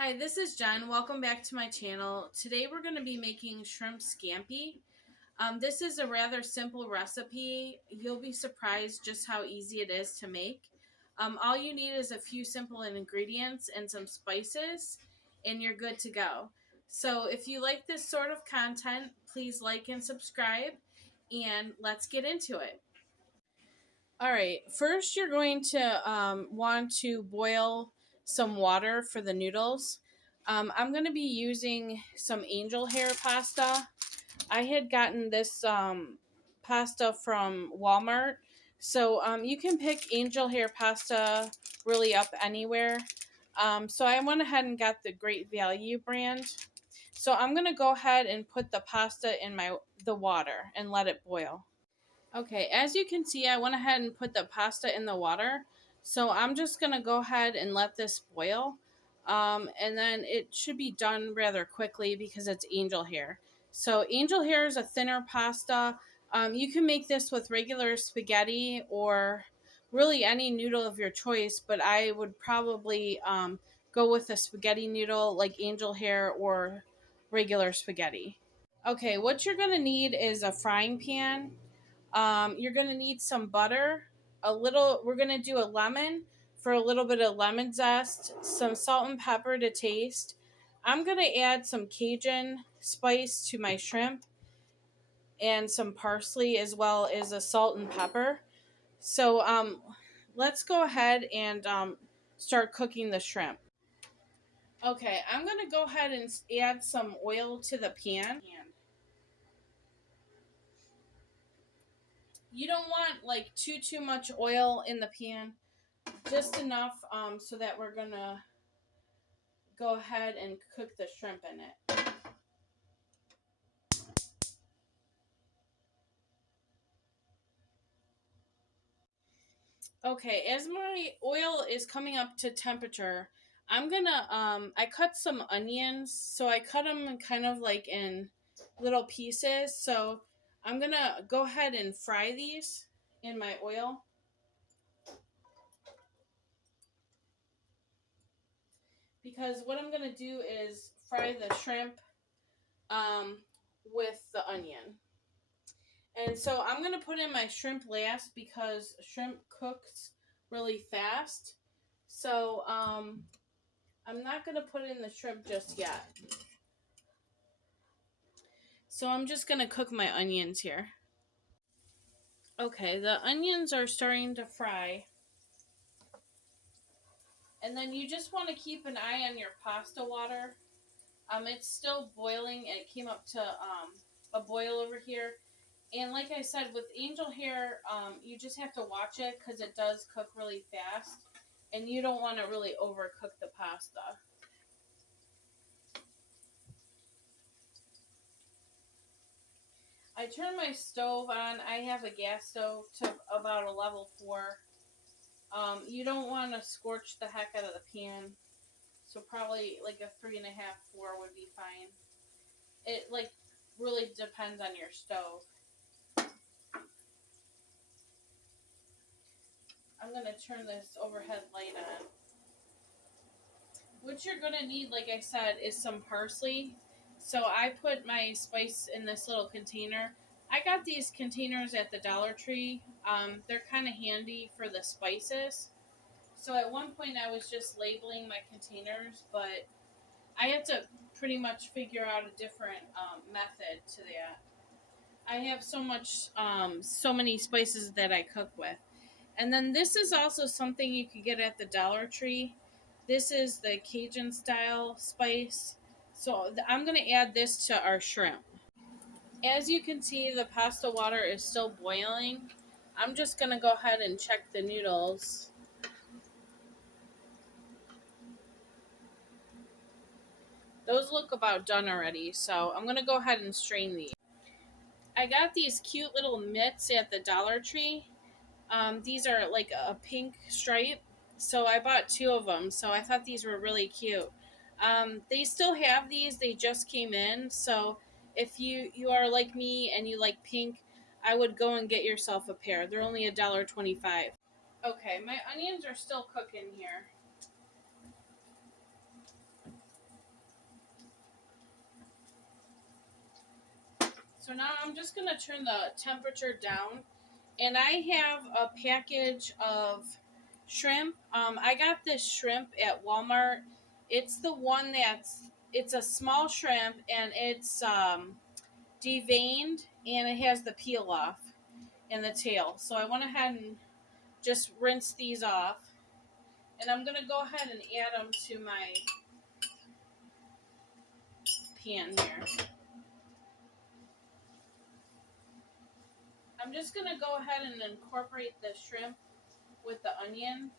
Hi, this is Jen. Welcome back to my channel. Today we're going to be making shrimp scampi. This is a rather simple recipe. You'll be surprised just how easy it is to make. All you need is a few simple ingredients and some spices, and you're good to go. So if you like this sort of content, please like and subscribe, and let's get into it. All right, first you're going to want to boil some water for the noodles. I'm going to be using some angel hair pasta. I had gotten this pasta from Walmart. So you can pick angel hair pasta really up anywhere. So I went ahead and got the Great Value brand. So I'm going to go ahead and put the pasta in the water and let it boil. Okay, as you can see, I went ahead and put the pasta in the water. So I'm just going to go ahead and let this boil. And then it should be done rather quickly because it's angel hair. So angel hair is a thinner pasta. You can make this with regular spaghetti or really any noodle of your choice, but I would probably go with a spaghetti noodle like angel hair or regular spaghetti. Okay, what you're going to need is a frying pan. You're going to need some butter, we're going to do a lemon for a little bit of lemon zest, some salt and pepper to taste. I'm going to add some Cajun spice to my shrimp and some parsley as well as a salt and pepper. So let's go ahead and start cooking the shrimp. Okay, I'm going to go ahead and add some oil to the pan. You don't want like too much oil in the pan, just enough so that we're gonna go ahead and cook the shrimp in it. Okay, as my oil is coming up to temperature, I'm gonna I cut some onions, so I cut them kind of like in little pieces. So I'm gonna go ahead and fry these in my oil. Because what I'm gonna do is fry the shrimp with the onion. And so I'm going to put in my shrimp last because shrimp cooks really fast. So I'm not going to put in the shrimp just yet. So I'm just going to cook my onions here. Okay, the onions are starting to fry. And then you just want to keep an eye on your pasta water. It's still boiling. It came up to a boil over here. And like I said, with angel hair, you just have to watch it because it does cook really fast. And you don't want to really overcook the pasta. I turn my stove on. I have a gas stove to about a level 4. You don't want to scorch the heck out of the pan. So probably like a 3.5, 4 would be fine. It like really depends on your stove. I'm going to turn this overhead light on. What you're going to need, like I said, is some parsley. So I put my spice in this little container. I got these containers at the Dollar Tree. They're kind of handy for the spices. So at one point I was just labeling my containers, but I had to pretty much figure out a different method to that. I have so many spices that I cook with. And then this is also something you could get at the Dollar Tree. This is the Cajun style spice. So I'm going to add this to our shrimp. As you can see, the pasta water is still boiling. I'm just going to go ahead and check the noodles. Those look about done already, so I'm going to go ahead and strain these. I got these cute little mitts at the Dollar Tree. These are like a pink stripe. So I bought 2 of them. So I thought these were really cute. They still have these. They just came in. So if you are like me and you like pink, I would go and get yourself a pair. They're only $1.25. Okay, my onions are still cooking here. So now I'm just going to turn the temperature down. And I have a package of shrimp. I got this shrimp at Walmart. It's the one it's a small shrimp, and it's deveined, and it has the peel off and the tail. So I went ahead and just rinse these off. And I'm going to go ahead and add them to my pan here. I'm just going to go ahead and incorporate the shrimp with the onion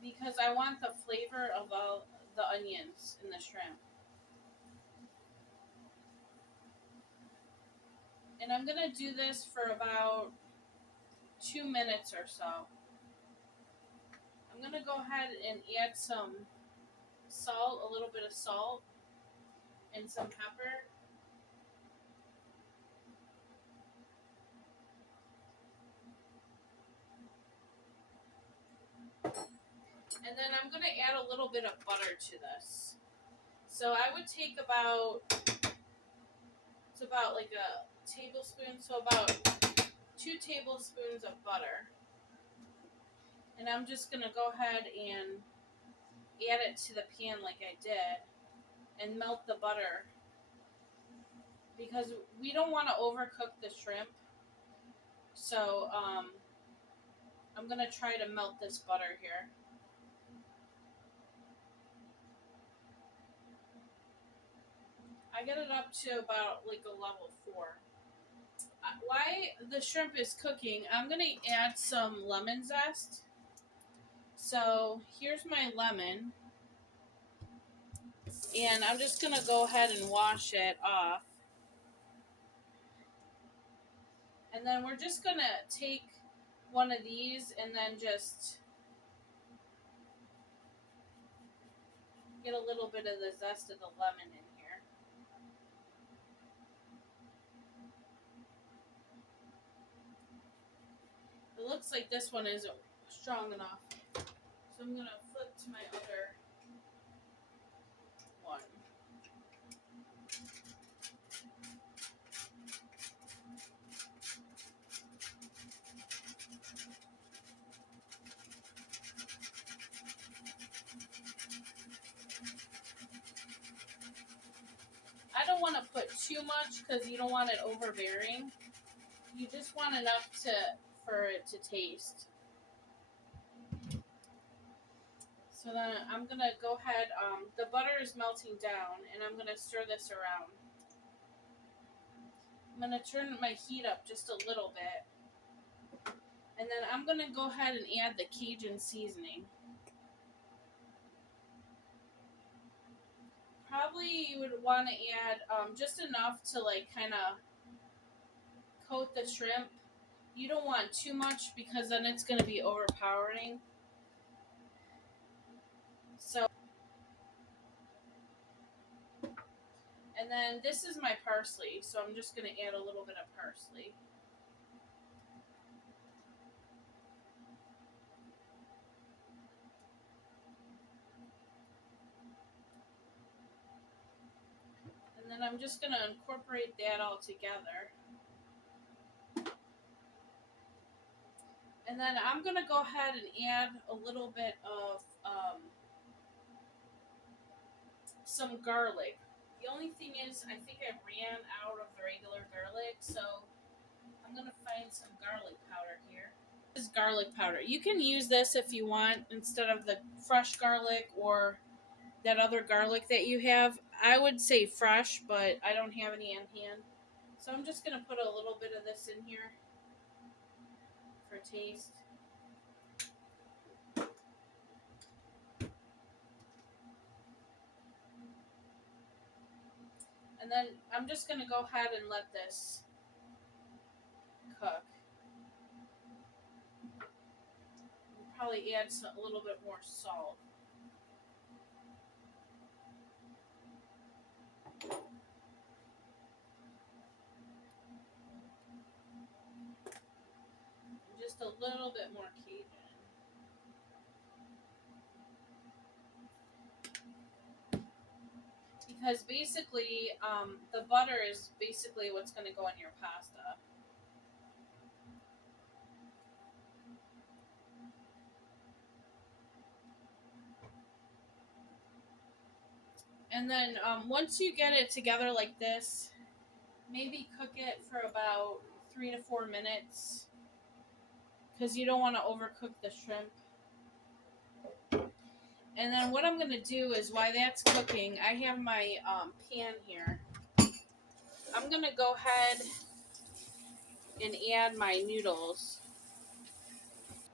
because I want the flavor of all the onions in the shrimp. And I'm going to do this for about 2 minutes or so. I'm going to go ahead and add some salt, a little bit of salt, and some pepper. And then I'm going to add a little bit of butter to this. So I would take it's about like a tablespoon, so about 2 tablespoons of butter. And I'm just going to go ahead and add it to the pan like I did and melt the butter because we don't want to overcook the shrimp. So I'm going to try to melt this butter here. I get it up to about like a level 4. While the shrimp is cooking, I'm going to add some lemon zest. So here's my lemon. And I'm just going to go ahead and wash it off. And then we're just going to take one of these and then just get a little bit of the zest of the lemon in here. It looks like this one isn't strong enough. So I'm going to flip to my other one. I don't want to put too much because you don't want it overbearing. You just want enough for it to taste. So then I'm going to go ahead, the butter is melting down, and I'm going to stir this around. I'm going to turn my heat up just a little bit. And then I'm going to go ahead and add the Cajun seasoning. Probably you would want to add just enough to like kind of coat the shrimp. You don't want too much because then it's going to be overpowering. So, and then this is my parsley, so I'm just going to add a little bit of parsley. And then I'm just going to incorporate that all together. And then I'm going to go ahead and add a little bit of some garlic. The only thing is, I think I ran out of the regular garlic, so I'm going to find some garlic powder here. This is garlic powder. You can use this if you want instead of the fresh garlic or that other garlic that you have. I would say fresh, but I don't have any on hand. So I'm just going to put a little bit of this in here for taste. And then I'm just going to go ahead and let this cook. Probably add a little bit more salt. Just a little bit more Cajun. because basically the butter is basically what's going to go in your pasta. And then once you get it together like this, maybe cook it for about 3 to 4 minutes because you don't want to overcook the shrimp. And then what I'm going to do is, while that's cooking, I have my pan here. I'm going to go ahead and add my noodles.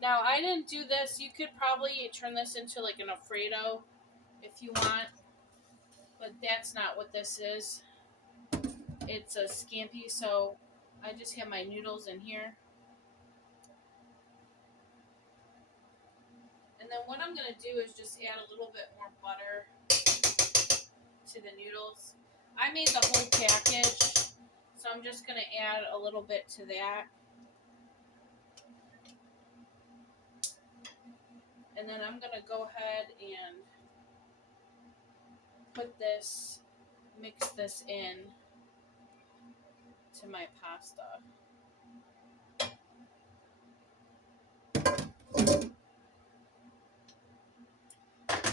Now, I didn't do this. You could probably turn this into like an Alfredo if you want, but that's not what this is. It's a scampi, so I just have my noodles in here. And then what I'm going to do is just add a little bit more butter to the noodles. I made the whole package, so I'm just going to add a little bit to that. And then I'm going to go ahead and mix this in to my pasta.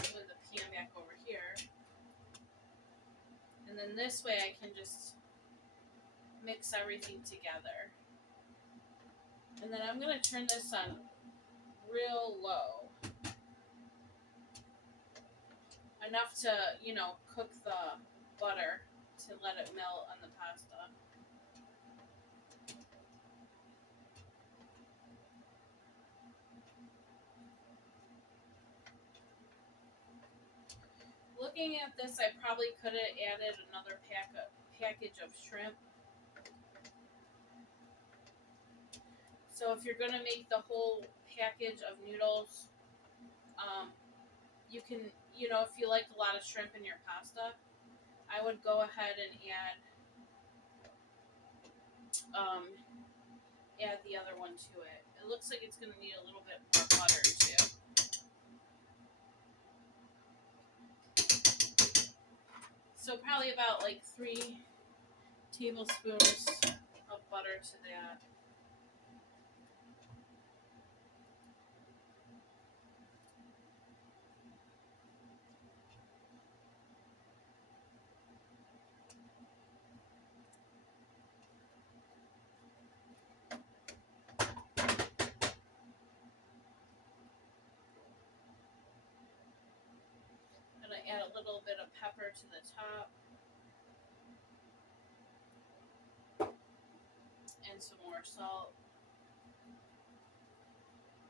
Move the pan back over here. And then this way I can just mix everything together. And then I'm going to turn this on real low. Enough to, cook the butter to let it melt on the pasta. Looking at this, I probably could have added another package of shrimp. So if you're going to make the whole package of noodles, you can, if you like a lot of shrimp in your pasta, I would go ahead and add the other one to it. It looks like it's going to need a little bit more butter too. So probably about like 3 tablespoons of butter to that. I'm going to add a little bit of pepper to the top. And some more salt.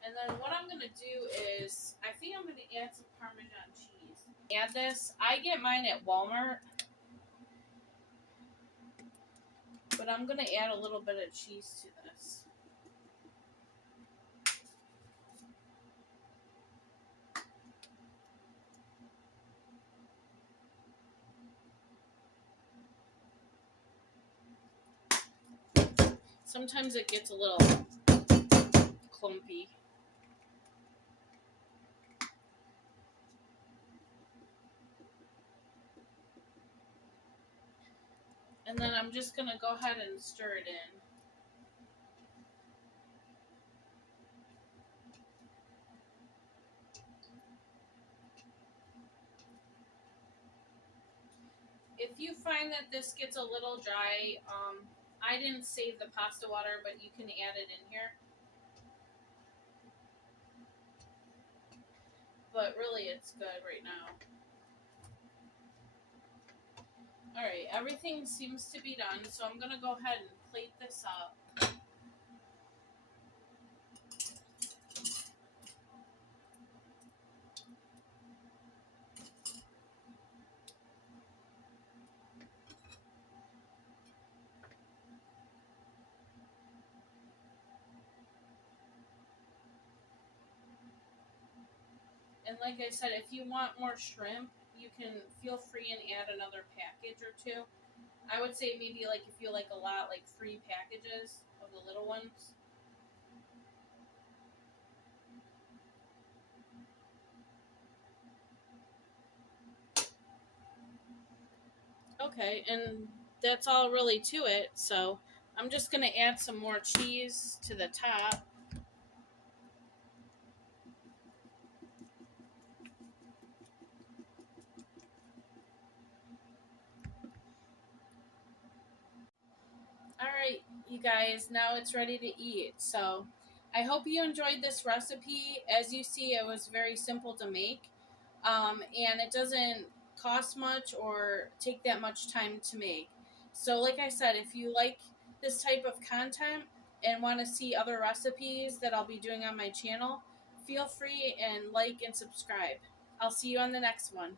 And then what I'm going to do is, I think I'm going to add some Parmesan cheese. Add this. I get mine at Walmart. But I'm going to add a little bit of cheese to this. Sometimes it gets a little clumpy. And then I'm just going to go ahead and stir it in. If you find that this gets a little dry, I didn't save the pasta water, but you can add it in here. But really, it's good right now. Alright, everything seems to be done, so I'm going to go ahead and plate this up. And like I said, if you want more shrimp, you can feel free and add another package or 2. I would say maybe like if you like a lot, like 3 packages of the little ones. Okay, and that's all really to it. So I'm just going to add some more cheese to the top. All right, you guys, now it's ready to eat. So I hope you enjoyed this recipe. As you see, it was very simple to make, and it doesn't cost much or take that much time to make. So, like I said, if you like this type of content and want to see other recipes that I'll be doing on my channel, feel free and like and subscribe. I'll see you on the next one.